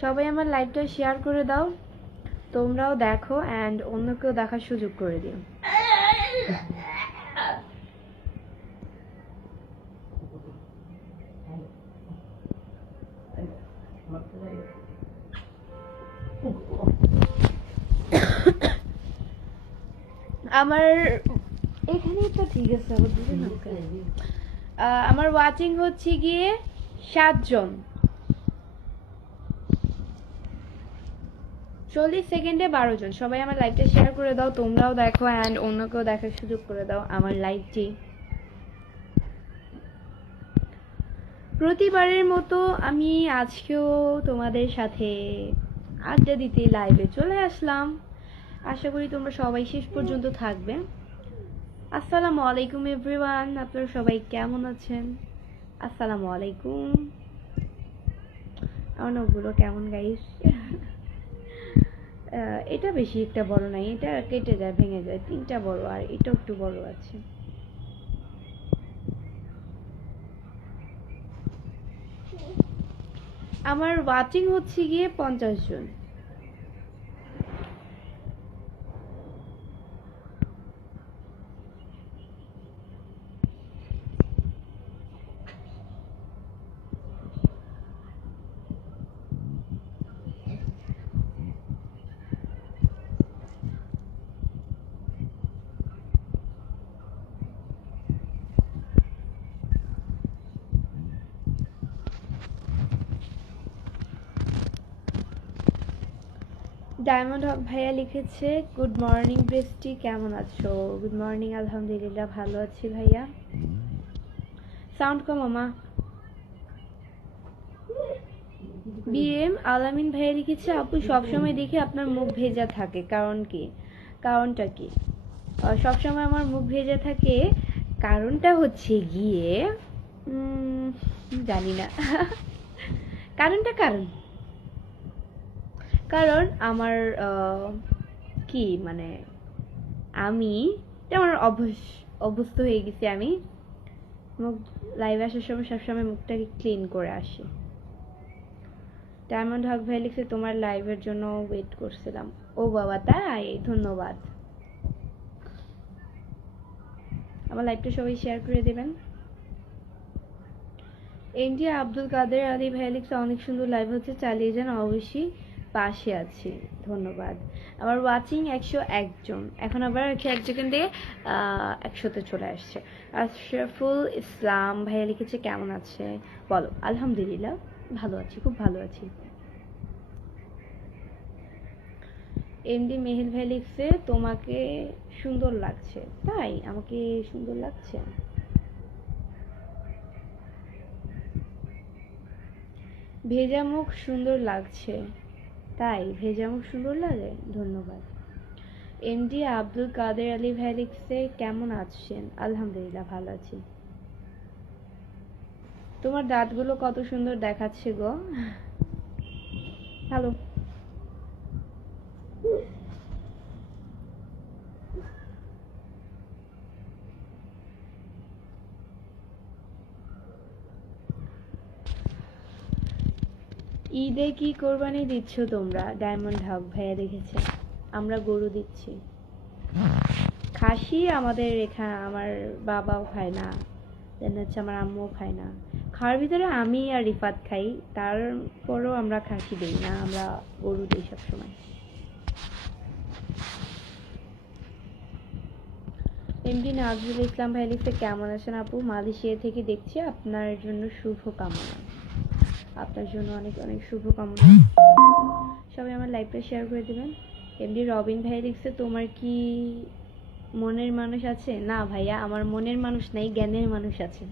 সবাই আমার লাইভটা শেয়ার করে দাও, তোমরাও দেখো অ্যান্ড অন্যকেও দেখার সুযোগ করে দিও। আমার এখানেই তো ঠিক আছে, আমার ওয়াচিং হচ্ছে গিয়ে 7 জন। 40 সেকেন্ডে 12 জন। সবাই আমার লাইভটা শেয়ার করে দাও, তোমরাও দেখো অ্যান্ড অন্যকেও দেখার সুযোগ করে দাও আমার লাইভটি। প্রতিবারের মতো আমি আজকেও তোমাদের সাথে আড্ডা দিতে লাইভে চলে আসলাম। আশা করি তোমরা সবাই শেষ পর্যন্ত থাকবে। আসসালামু আলাইকুম এভরিওয়ান, আপনারা সবাই কেমন আছেন? আসসালামু আলাইকুম। আমার নখগুলো কেমন গাইস? এটা বেশি একটা বড় নাই, এটা কেটে যায়, ভেঙে যায়। 3টা বড় আর এটা একটু বড় আছে। আমার ওয়াচিং হচ্ছে গিয়ে 50 জন। ডায়মন্ড হক ভাইয়া লিখেছে, গুড মর্নিং বৃষ্টি, কেমন আছো? গুড মর্নিং, আলহামদুলিল্লাহ ভালো আছি ভাইয়া। সাউন্ড কম মামা। বিএম আলামিন ভাইয়া লিখেছে, আপু সবসময় দেখি আপনার মুখ ভেজা থাকে, কারণ কি? কারণটা কি? সবসময় আমার মুখ ভেজা থাকে, কারণটা হচ্ছে গিয়ে জানি না। কারণটা কারণ আমার কি মানে আমি তেমন অভ্যস্ত হয়ে গেছি। আমি মুখ লাইভ আসার সময় সবসময় মুখটাকে ক্লিন করে আসি। ডায়মন্ড হক ভাই লিখছে, তোমার লাইভের জন্য ওয়েট করছিলাম। ও বাবা তাই, ধন্যবাদ। আমার লাইভটা সবাই শেয়ার করে দেবেন। এমডি আব্দুল কাদের আলী ভাই লিখছে, অনেক সুন্দর লাইভ হচ্ছে, চালিয়ে যান, অবশ্যই পাশে আছি। ধন্যবাদ। আমার ওয়াচিং 101 জন, এখন আবার 101 সেকেন্ডে 100তে চলে আসছে। আশরাফুল ইসলাম ভাইয়া লিখেছে, কেমন আছে বলো? আলহামদুলিল্লাহ ভালো আছি, খুব ভালো আছি। এমডি মেহিল ভাই লিখছে, তোমাকে সুন্দর লাগছে। তাই আমাকে সুন্দর লাগছে? ভেজা মুখ সুন্দর লাগছে। তাই ভেজা মুখ সুন্দর লাগে? ধন্যবাদ। এমডি আব্দুল কাদের আলী ভাই লিখছে, কেমন আছেন? আলহামদুলিল্লাহ ভালো আছি। তোমার দাঁতগুলো কত সুন্দর দেখাচ্ছে গো। হ্যালো। ঈদে কি কোরবানি দিচ্ছ তোমরা? ডায়মন্ড হক ভাইয়া দেখেছে, আমরা গরু দিচ্ছি। খাসি আমাদের এখানে আমার বাবাও খায় না, দেন হচ্ছে আমার আম্মুও খায় না। খাওয়ার ভিতরে আমি আর রিফাত খাই, তারপরও আমরা খাসি দিই না, আমরা গরু দিই সবসময়। এমডি নাজরুল ইসলাম ভাই লিখছে, কেমন আছেন আপু? মালয়েশিয়া থেকে দেখছি, আপনার জন্য শুভ কামনা। আপনার জন্য অনেক অনেক শুভ কামনা। সবাই আমার লাইভটা শেয়ার করে দেবেন। এমডি রবিন ভাই লিখছে, তোমার কি মনের মানুষ আছে? না ভাইয়া, আমার মনের মানুষ নাই, জ্ঞানের মানুষ আছে।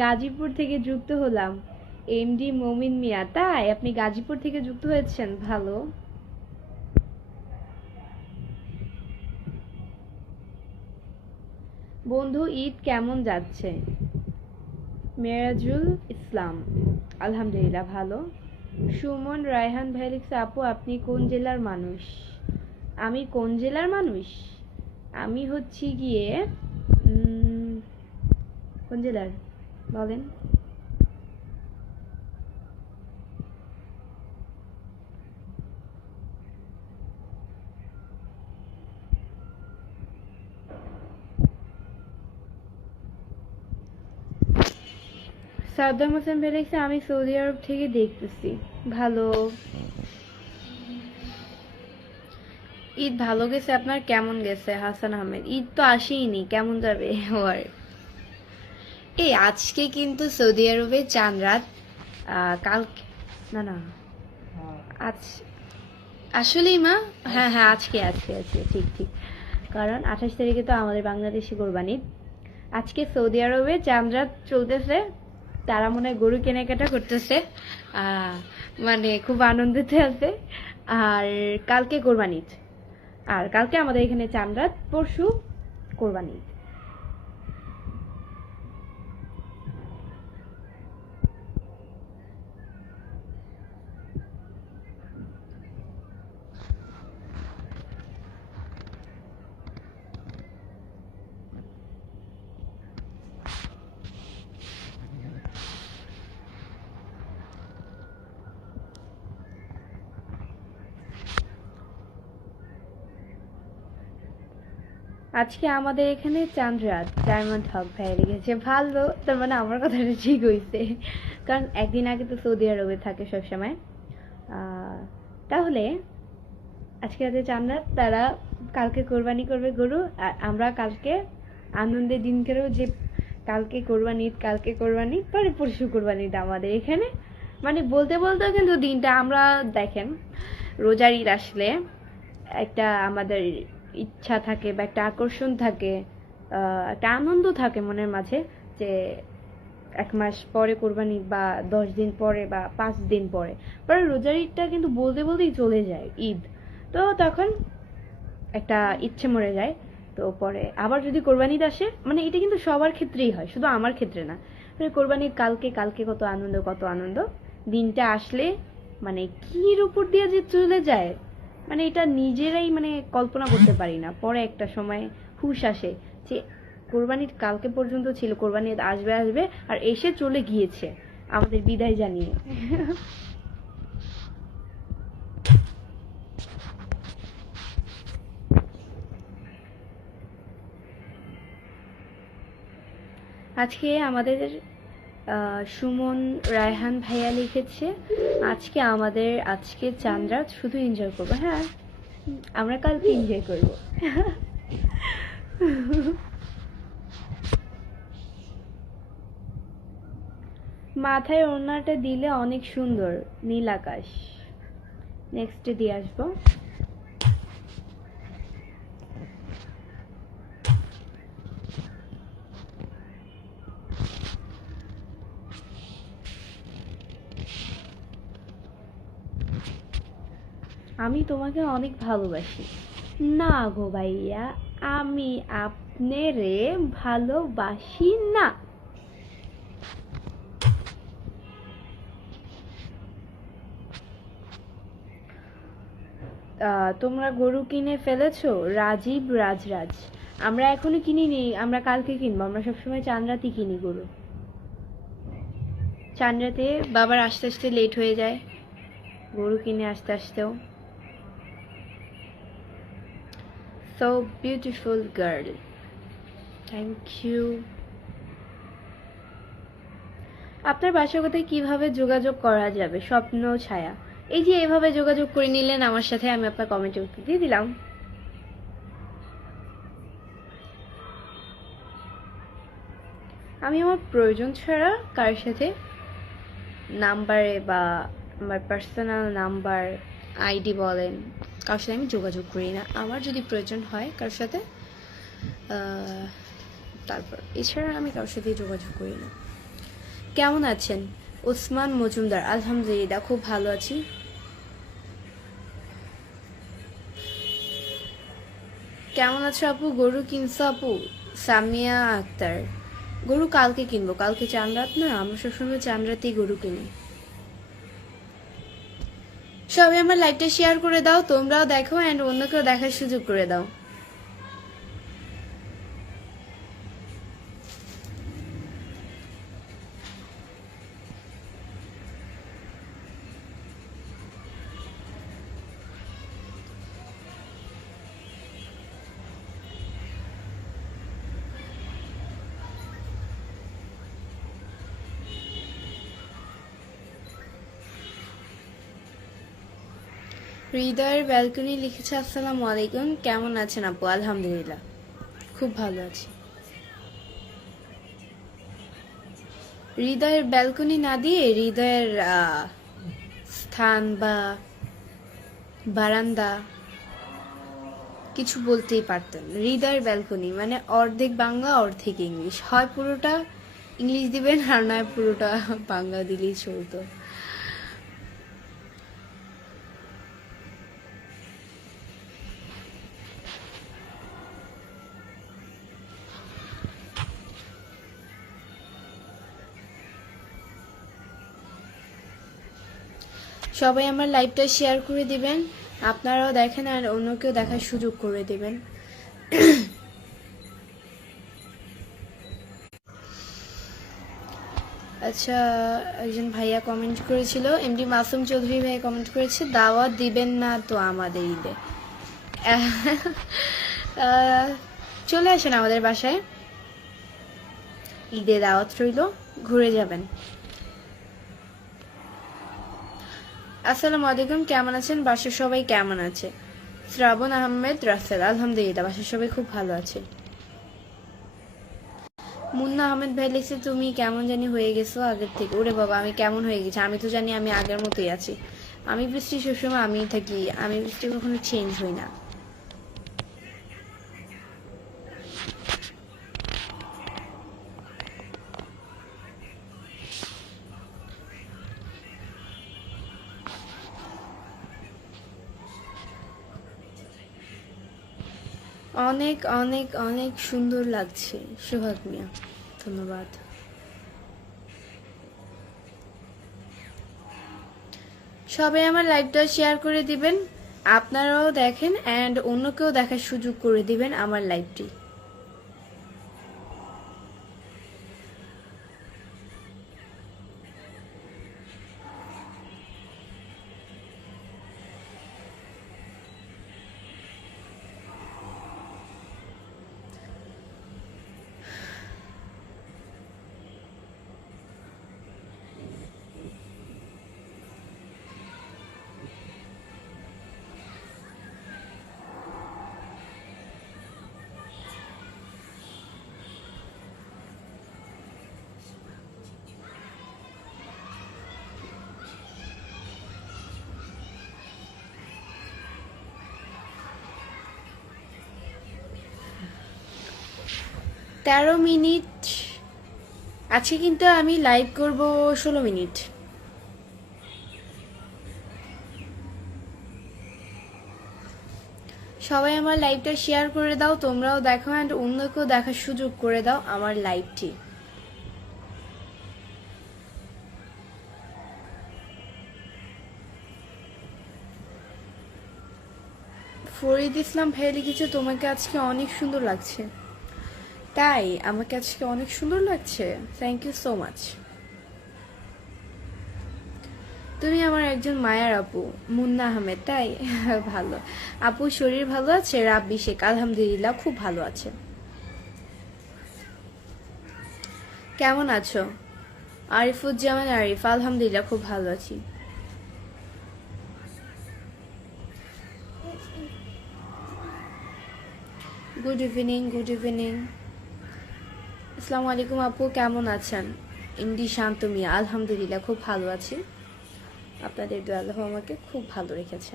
গাজীপুর থেকে যুক্ত হলাম। এমডি মমিন মিয়া, তাই আপনি গাজীপুর থেকে যুক্ত হয়েছেন, ভালো। বন্ধু ঈদ কেমন যাচ্ছে? মেরাজুল ইসলাম, আলহামদুলিল্লাহ ভালো। সুমন রায়হান ভাই লিখছে, আপু আপনি কোন জেলার মানুষ? আমি কোন জেলার মানুষ? আমি হচ্ছি গিয়ে কোন জেলার বলেন? সাদ্দাম হোসেন ভাই লিখছে আমি সৌদি আরব থেকে দেখতেছি। ভালো। ঈদ ভালো গেছে আপনার? কেমন গেছে হাসান আহমেদ? ঈদ তো আসেইনি, কেমন যাবে ওর? এই আজকে কিন্তু সৌদি আরবে চাঁদ রাত। কালকে না না আজ আসলেই মা, হ্যাঁ হ্যাঁ আজকে আজকে আজকে ঠিক ঠিক, কারণ 28 তারিখে তো আমাদের বাংলাদেশে কোরবানি। আজকে সৌদি আরবে চাঁদ রাত চলতেছে, তারা মনে হয় গরু কেনাকাটা করতেছে, মানে খুব আনন্দিত আছে। আর কালকে কোরবানি, আর কালকে আমাদের এখানে চাঁদ রাত, পরশু কোরবানি। আজকে আমাদের এখানে চাঁদ রাত, ডায়মন্ড হক ভাই লিখেছে ভালো। তার মানে আমার কথাটা ঠিক হয়েছে, কারণ একদিন আগে তো সৌদি আরবে থাকে সবসময়। তাহলে আজকে রাতে চাঁদ রাত, তারা কালকে কোরবানি করবে গরু, আর আমরা কালকে আনন্দের দিন করেও যে কালকে কোরবানি ঈদ, কালকে কোরবানি পরে পরশু কোরবানি ঈদ আমাদের এখানে। মানে বলতে বলতেও কিন্তু দিনটা, আমরা দেখেন রোজার ঈদ আসলে একটা আমাদের ইচ্ছা থাকে বা একটা আকর্ষণ থাকে, একটা আনন্দ থাকে মনের মাঝে, যে 1 মাস পরে কোরবানি বা 10 দিন পরে বা 5 দিন পরে পরে রোজার ঈদটা কিন্তু বলতে বলতেই চলে যায় ঈদ। তো তখন একটা ইচ্ছে মরে যায়। তো পরে আবার যদি কোরবানি ঈদ আসে, মানে এটা কিন্তু সবার ক্ষেত্রেই হয়, শুধু আমার ক্ষেত্রে না। মানে কোরবানির কালকে কালকে কত আনন্দ কত আনন্দ, দিনটা আসলে মানে কির উপর দিয়ে যে চলে যায়, মানে এটা নিজেরাই মানে কল্পনা করতে পারি না। পরে একটা সময় হুঁশ আসে যে কোরবানির কালকে পর্যন্ত ছিল, কোরবানি আসবে আসবে, আর এসে চলে গিয়েছে আমাদের বিদায় জানিয়ে। আজকে আমাদের সুমন রায়হান ভাইয়া লিখেছে আজকে আমাদের আজকে চাঁদ রাত শুধু এনজয় করবো। হ্যাঁ, আমরা কালকে এনজয় করবো। মাথায় ওড়নাটা দিলে অনেক সুন্দর, নীল আকাশ। নেক্সটে দিয়ে আসবো। আমি তোমাকে অনেক ভালোবাসি। না গো ভাইয়া, আমি আপনারে ভালোবাসি না। তোমরা গরু কিনে ফেলেছো? রাজীব রাজরাজ, আমরা এখনো কিনিনি, আমরা কালকে কিনবো। আমরা সবসময় চাঁদ রাতেই কিনি গরু। চাঁদ রাতে বাবার আসতে আসতে লেট হয়ে যায়, গরু কিনে আসতে আসতেও। So beautiful girl, thank you. আপনার বাসার কোথায় কিভাবে যোগাযোগ করা যাবে? স্বপ্ন ছায়া, এই যে এভাবে যোগাযোগ করে নিলেন আমার সাথে, আমি আপনার কমেন্টে উত্তর দিয়ে দিলাম। আমি আমার প্রয়োজন ছাড়া কারোর সাথে নাম্বারে বা আমার পার্সোনাল নাম্বার, আইডি বলেন, কারোর সাথে আমি যোগাযোগ করি না। আমার যদি প্রয়োজন হয় কারোর সাথে, তারপর এছাড়া আমি কারোর সাথে যোগাযোগ করি না। কেমন আছেন? ওসমান মজুমদার, আলহামদুলিল্লাহ খুব ভালো আছি। কেমন আছো আপু? গরু কিনছো আপু? সামিয়া আক্তার, গরু কালকে কিনবো, কালকে চাঁদ রাত না, আমরা সবসময় চাঁদ রাতেই গরু কিনি। সবাই আমার লাইভটা শেয়ার করে দাও, তোমরাও দেখো, অ্যান্ড অন্যকেও দেখার সুযোগ করে দাও। হৃদয়ের ব্যালকনি লিখেছে আসসালামু আলাইকুম, কেমন আছেন আপু? আলহামদুলিল্লাহ খুব ভালো আছি। হৃদয়ের ব্যালকনি না দিয়ে হৃদয়ের স্থান বা বারান্দা কিছু বলতেই পারতেন। হৃদয়ের ব্যালকনি মানে অর্ধেক বাংলা অর্ধেক ইংলিশ, হয় পুরোটা ইংলিশ দিবেন আর নয় পুরোটা বাংলা দিলেই চলতো। সবাই আমার লাইভটা শেয়ার করে দিবেন, আপনারাও দেখেন আর অন্যকেও দেখার সুযোগ করে দিবেন। আচ্ছা, একজন ভাইয়া কমেন্ট করেছিল, এমডি মাসুম চৌধুরী ভাইয়া কমেন্ট করেছে, দাওয়াত দিবেন না তো আমাদের ঈদে? চলে আসেন আমাদের বাসায়, ঈদে দাওয়াত রইল, ঘুরে যাবেন। আসসালামু আলাইকুম, কেমন আছেন? বাসার সবাই কেমন আছে? শ্রাবণ আহমেদ রাসেল, আলহামদুলিল্লাহ বাসার সবাই খুব ভালো আছে। মুন্না আহমেদ ভাই লিখছে, তুমি কেমন জানি হয়ে গেছো আগের থেকে। ওরে বাবা, আমি কেমন হয়ে গেছি? আমি তো জানি আমি আগের মতোই আছি। আমি বৃষ্টি সবসময় আমিই থাকি, আমি বৃষ্টি কখনো চেঞ্জ হই না। অনেক অনেক অনেক সুন্দর লাগছে সোহাগ মিয়া, ধন্যবাদ। সবাই আমার লাইভটা শেয়ার করে দিবেন, আপনারাও দেখেন অ্যান্ড অন্যকেও দেখার সুযোগ করে দিবেন আমার লাইভটি। তেরো মিনিট আছে, কিন্তু আমি লাইভ করব 16 মিনিট। সবাই আমার লাইভটা শেয়ার করে দাও, তোমরাও দেখো অ্যান্ড অন্যকেও দেখার সুযোগ করে দাও আমার লাইভটি। ফরিদ ইসলাম ভাই লিখেছে, তোমাকে আজকে অনেক সুন্দর লাগছে। তাই? আমাকে আজকে অনেক সুন্দর লাগছে, থ্যাংক ইউ সো মাচ। তুমি আমার একজন মায়ার আপু। মুন্না আহমেদ, তাই? ভালো। আপুর শরীর ভালো আছে? রাব্বি শেখ, আলহামদুলিল্লাহ খুব ভালো আছে। কেমন আছো? আরিফুজ্জামান আরিফ, আলহামদুলিল্লাহ খুব ভালো আছি। Good evening, good evening. আসসালামু আলাইকুম আপু, কেমন আছেন? এমডি শান্ত মিয়া, আলহামদুলিল্লাহ খুব ভালো আছি। আপনাদের দোয়া আল্লাহ আমাকে খুব ভালো রেখেছে।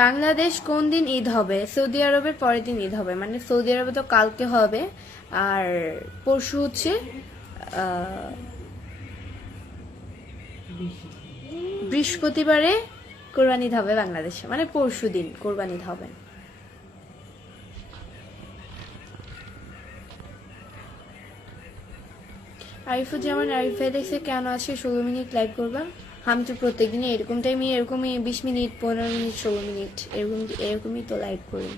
বাংলাদেশ কোন দিন ঈদ হবে? সৌদি আরবের পরের দিন ঈদ হবে, মানে সৌদি আরবে তো কালকে হবে, আর পরশু হচ্ছে বৃহস্পতিবারে কোরবানি ঈদ হবে বাংলাদেশে, মানে পরশু দিন কোরবানি ঈদ হবে। আরিফুজ্জামান আরিফ ভাই দেখছে, কেন আছে 16 মিনিট লাইভ করবা? আমি তো প্রত্যেকদিনই এরকম টাইমে এরকমই 20 মিনিট 15 মিনিট 16 মিনিট এরকমই তো লাইভ করি।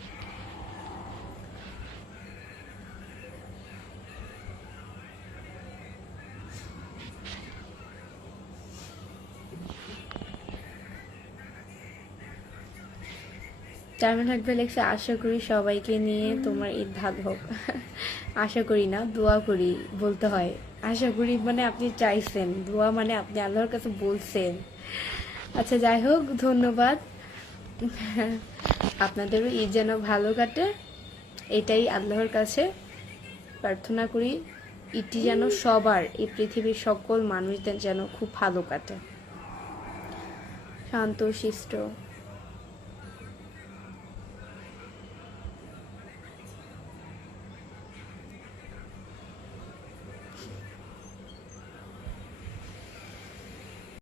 ডায়মন্ড হাকবে লেখছে, আশা করি সবাইকে নিয়ে তোমার ঈদ ভালো হোক। আশা করি না, দোয়া করি বলতে হয়। আশা করি মানে আপনি চাইছেন, দোয়া মানে আপনি আল্লাহর কাছে বলছেন। আচ্ছা যাই হোক, ধন্যবাদ। আপনাদেরও ঈদ যেন ভালো কাটে, এটাই আল্লাহর কাছে প্রার্থনা করি। ঈদটি যেন সবার, এই পৃথিবীর সকল মানুষদের যেন খুব ভালো কাটে, শান্ত শিষ্ট।